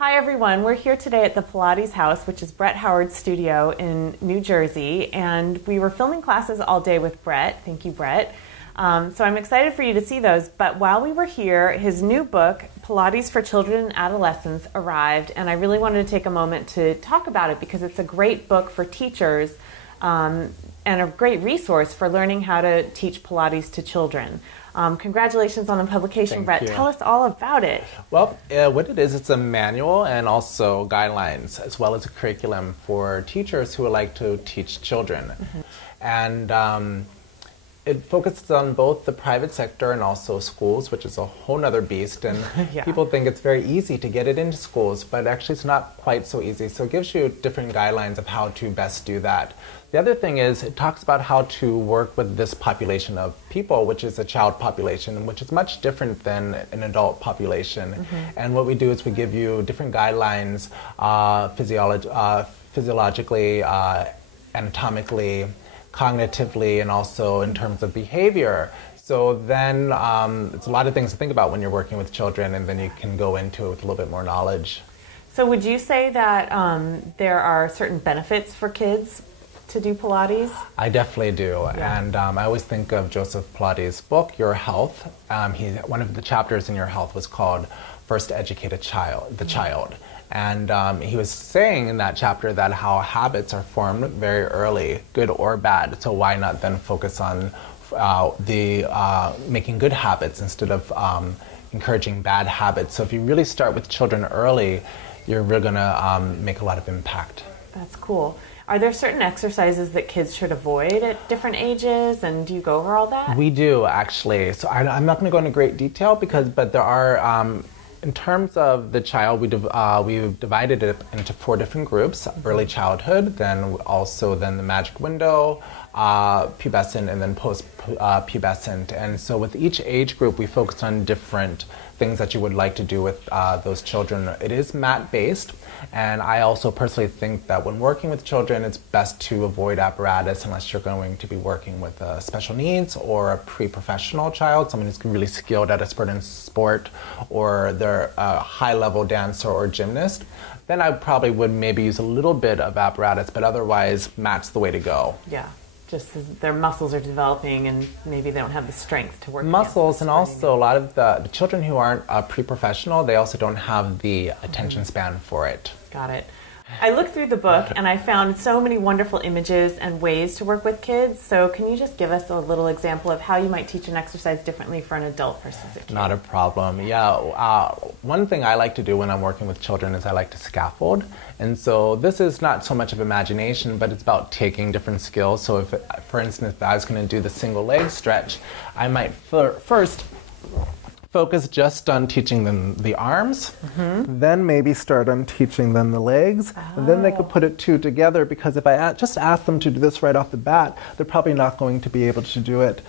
Hi everyone, we're here today at the Pilates house, which is Brett Howard's studio in New Jersey, and we were filming classes all day with Brett. Thank you, Brett. So I'm excited for you to see those, but while we were here, his new book, Pilates for Children and Adolescents, arrived, and I really wanted to take a moment to talk about it because it's a great book for teachers and a great resource for learning how to teach Pilates to children. Congratulations on the publication, Thank Brett. you. Tell us all about it. Well, what it is, it's a manual and also guidelines, as well as a curriculum for teachers who would like to teach children. Mm-hmm. And it focuses on both the private sector and also schools, which is a whole nother beast. And Yeah. people think it's very easy to get it into schools, but actually it's not quite so easy. So it gives you different guidelines of how to best do that. The other thing is it talks about how to work with this population of people, which is a child population, which is much different than an adult population. Mm-hmm. And what we do is we give you different guidelines physiologically, anatomically, cognitively, and also in terms of behavior. So then it's a lot of things to think about when you're working with children, and then you can go into it with a little bit more knowledge. So would you say that there are certain benefits for kids to do Pilates? I definitely do. Yeah. And I always think of Joseph Pilates' book, Your Health. One of the chapters in Your Health was called First Educate the Child. And he was saying in that chapter that how habits are formed very early, good or bad. So why not then focus on making good habits instead of encouraging bad habits? So if you really start with children early, you're really going to make a lot of impact. That's cool. Are there certain exercises that kids should avoid at different ages, and do you go over all that? We do, actually. So I'm not going to go into great detail, but there are, in terms of the child, we've divided it into 4 different groups: early childhood, then the magic window, pubescent, and then post-pubescent. And so with each age group, we focus on different things that you would like to do with those children. It is mat-based, and I also personally think that when working with children, it's best to avoid apparatus unless you're going to be working with special needs or a pre-professional child, someone who's really skilled at a certain sport, or they're a high-level dancer or gymnast. Then I probably would maybe use a little bit of apparatus, but otherwise, mat's the way to go. Yeah. Just as their muscles are developing and maybe they don't have the strength to work. Muscles, and also a lot of the children who aren't pre-professional, they also don't have the attention span for it. Got it. I looked through the book and I found so many wonderful images and ways to work with kids. So can you just give us a little example of how you might teach an exercise differently for an adult versus a kid? Not a problem. Yeah. One thing I like to do when I'm working with children is I like to scaffold. And so this is not so much of imagination, but it's about taking different skills. So if, for instance, if I was going to do the single leg stretch, I might first focus just on teaching them the arms, then maybe start on teaching them the legs, and then they could put it 2 together, because if I just ask them to do this right off the bat, they're probably not going to be able to do it.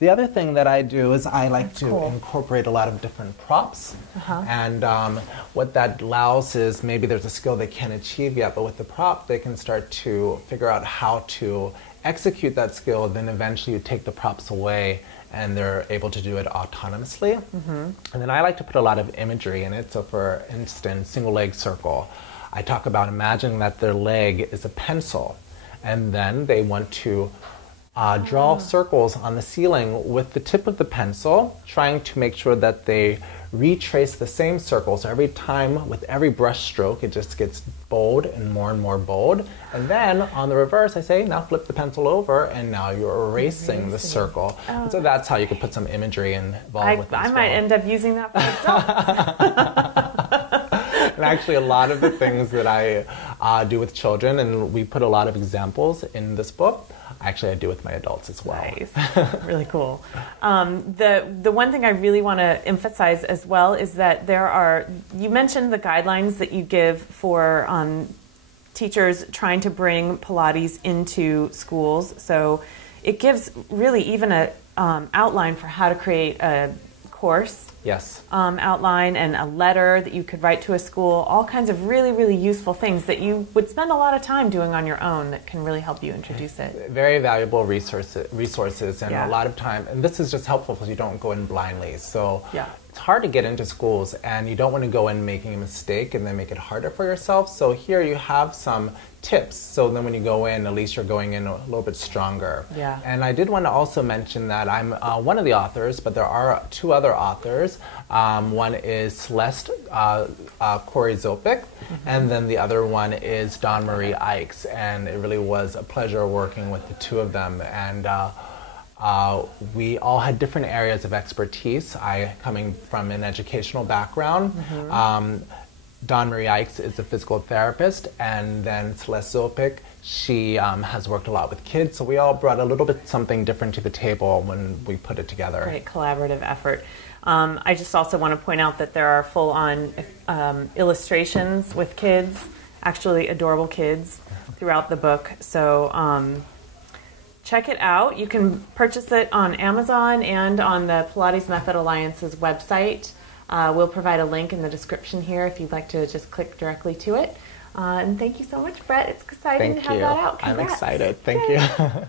The other thing that I do is I like to incorporate a lot of different props, and what that allows is maybe there's a skill they can't achieve yet, but with the prop they can start to figure out how to execute that skill, then eventually you take the props away and they're able to do it autonomously. And then I like to put a lot of imagery in it. So for instance, single leg circle, I talk about imagining that their leg is a pencil, and then they want to draw circles on the ceiling with the tip of the pencil, trying to make sure that they retrace the same circle. So every time, with every brush stroke, it just gets bold and more bold. And then on the reverse, I say, now flip the pencil over, and now you're erasing the circle. And so that's how you could put some imagery involved with it. I might end up using that for adults. And actually, a lot of the things that I do with children, and we put a lot of examples in this book, actually I do with my adults as well. Nice. Really cool. The one thing I really want to emphasize as well is that you mentioned the guidelines that you give for teachers trying to bring Pilates into schools. So it gives really even a outline for how to create a course. Yes. Outline and a letter that you could write to a school, all kinds of really, really useful things that you would spend a lot of time doing on your own that can really help you introduce it. Very valuable resources and a lot of time, and this is just helpful because you don't go in blindly. So it's it's hard to get into schools, and you don't want to go in making a mistake and then make it harder for yourself. So here you have some tips, so then when you go in, at least you're going in a little bit stronger. Yeah. And I did want to also mention that I'm one of the authors, but there are two other authors. One is Celeste Corey Zopik, and then the other one is Dawn Marie Ikes, and it really was a pleasure working with the two of them. And we all had different areas of expertise. I, coming from an educational background, Dawn Marie Ikes is a physical therapist, and then Celeste Zopik, she has worked a lot with kids, so we all brought a little bit something different to the table when we put it together. Great collaborative effort. I just also want to point out that there are full-on illustrations with kids, actually adorable kids, throughout the book. So check it out. You can purchase it on Amazon and on the Pilates Method Alliance's website. We'll provide a link in the description here if you'd like to just click directly to it. And thank you so much, Brett. It's exciting to have that out. I'm Congrats. excited. Thank you.